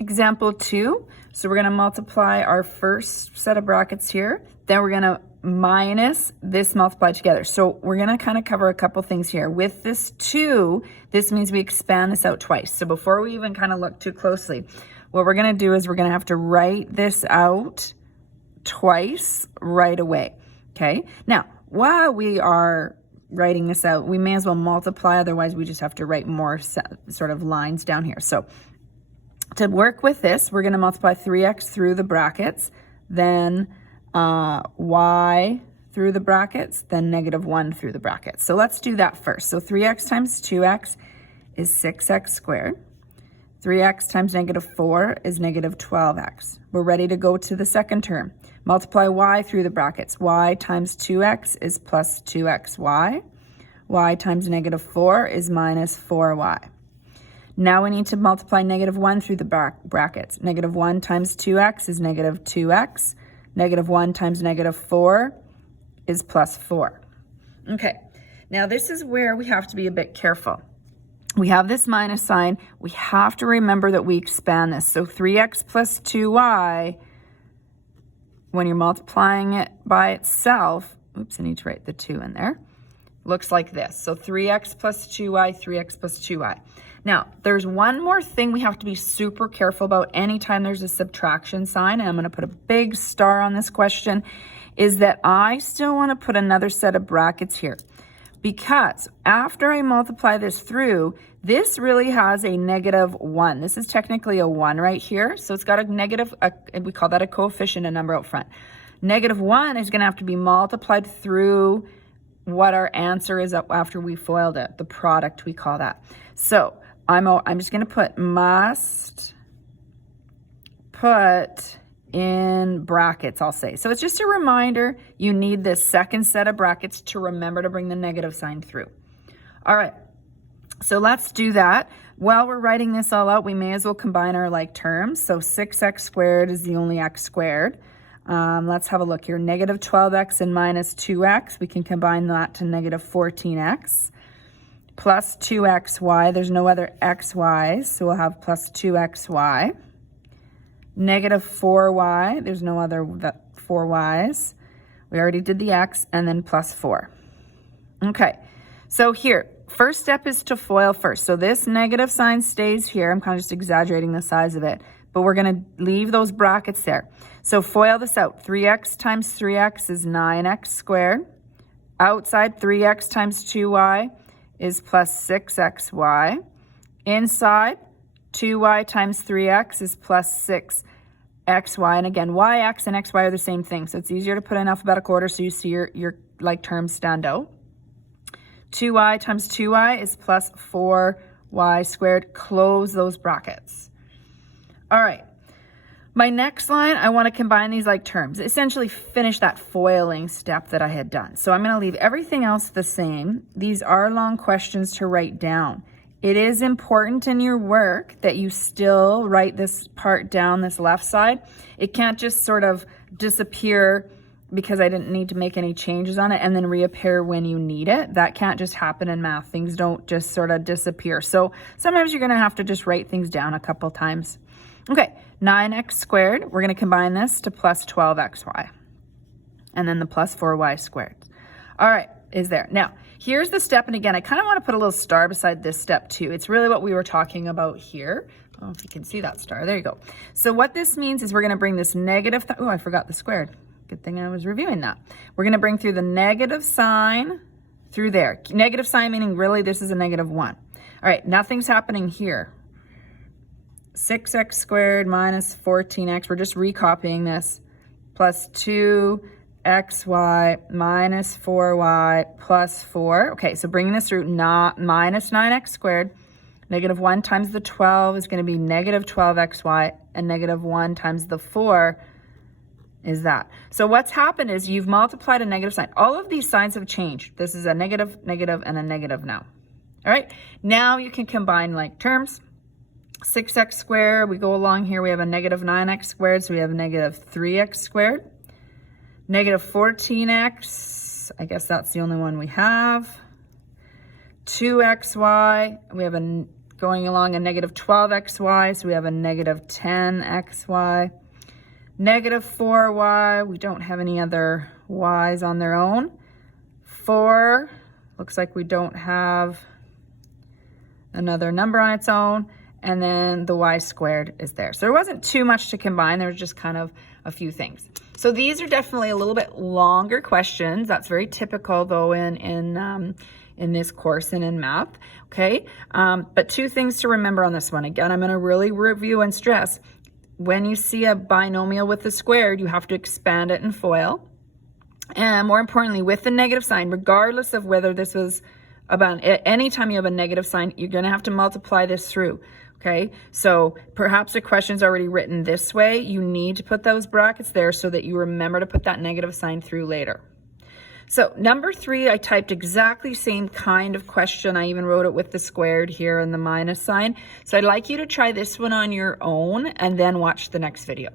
Example 2. So we're going to multiply our first set of brackets here. Then we're going to minus this multiplied together. So we're going to kind of cover a couple things here. With this 2, this means we expand this out twice. So before we even kind of look too closely, what we're going to do is we're going to have to write this out twice right away. Okay. Now, while we are writing this out, we may as well multiply. Otherwise, we just have to write more sort of lines down here. So to work with this, we're going to multiply 3x through the brackets, then y through the brackets, then -1 through the brackets. So let's do that first. So 3x times 2x is 6x squared. 3x times -4 is -12x. We're ready to go to the second term. Multiply y through the brackets. Y times 2x is plus 2xy. Y times -4 is minus 4y. Now we need to multiply -1 through the brackets. -1 times 2x is -2x. -1 times -4 is plus 4. Okay, now this is where we have to be a bit careful. We have this minus sign. We have to remember that we expand this. So 3x plus 2y, when you're multiplying it by itself, oops, I need to write the 2 in there, looks like this. So 3x plus 2y, 3x plus 2y. Now, there's one more thing we have to be super careful about anytime there's a subtraction sign, and I'm going to put a big star on this question, is that I still want to put another set of brackets here. Because after I multiply this through, this really has a -1. This is technically a 1 right here. So it's got a negative, we call that a coefficient, a number out front. -1 is going to have to be multiplied through what our answer is after we FOILed it, the product we call that. So I'm just going to put must put in brackets, I'll say. So it's just a reminder, you need this second set of brackets to remember to bring the negative sign through. All right, so let's do that. While we're writing this all out, we may as well combine our like terms. So 6x squared is the only x squared. Let's have a look here. -12x and minus 2x, we can combine that to -14x. Plus 2xy, there's no other xy's, so we'll have plus 2xy. -4y, there's no other 4y's. We already did the x, and then plus 4. Okay, so here, first step is to FOIL first. So this negative sign stays here. I'm kind of just exaggerating the size of it, but we're going to leave those brackets there. So FOIL this out. 3x times 3x is 9x squared. Outside, 3x times 2y is plus 6xy. Inside, 2y times 3x is plus 6xy. And again, yx and xy are the same thing. So it's easier to put in alphabetical order so you see your like terms stand out. 2y times 2y is plus 4y squared. Close those brackets. All right. My next line, I want to combine these like terms. Essentially finish that foiling step that I had done. So I'm going to leave everything else the same. These are long questions to write down. It is important in your work that you still write this part down, this left side. It can't just sort of disappear because I didn't need to make any changes on it and then reappear when you need it. That can't just happen in math. Things don't just sort of disappear. So sometimes you're going to have to just write things down a couple times. Okay, 9x squared, we're going to combine this to plus 12xy. And then the plus 4y squared. All right, is there. Now, here's the step, and again, I kind of want to put a little star beside this step too. It's really what we were talking about here. I don't know if you can see that star. There you go. So what this means is we're going to bring this negative, oh, I forgot the squared. Good thing I was reviewing that. We're going to bring through the negative sign through there. Negative sign meaning really this is a -1. All right, nothing's happening here. 6x squared minus 14x, we're just recopying this, plus 2xy minus 4y plus 4. Okay, so bringing this through, minus 9x squared. -1 times the 12 is going to be -12xy, and -1 times the 4 is that. So what's happened is you've multiplied a negative sign. All of these signs have changed. This is a negative, negative, and a negative now. All right, now you can combine like terms. 6x squared, we go along here, we have a -9x squared, so we have a -3x squared. -14x, I guess that's the only one we have. 2xy, we have a going along a negative 12xy, so we have a negative 10xy. Negative 4y, we don't have any other y's on their own. 4, looks like we don't have another number on its own. And then the y squared is there. So there wasn't too much to combine. There was just kind of a few things. So these are definitely a little bit longer questions. That's very typical though in this course and in math, okay? But two things to remember on this one. Again, I'm gonna really review and stress. When you see a binomial with a squared, you have to expand it in FOIL. And more importantly, with the negative sign, regardless of whether this was about, anytime you have a negative sign, you're gonna have to multiply this through. Okay, so perhaps the question's already written this way. You need to put those brackets there so that you remember to put that negative sign through later. So number 3, I typed exactly same kind of question. I even wrote it with the squared here and the minus sign. So I'd like you to try this one on your own and then watch the next video.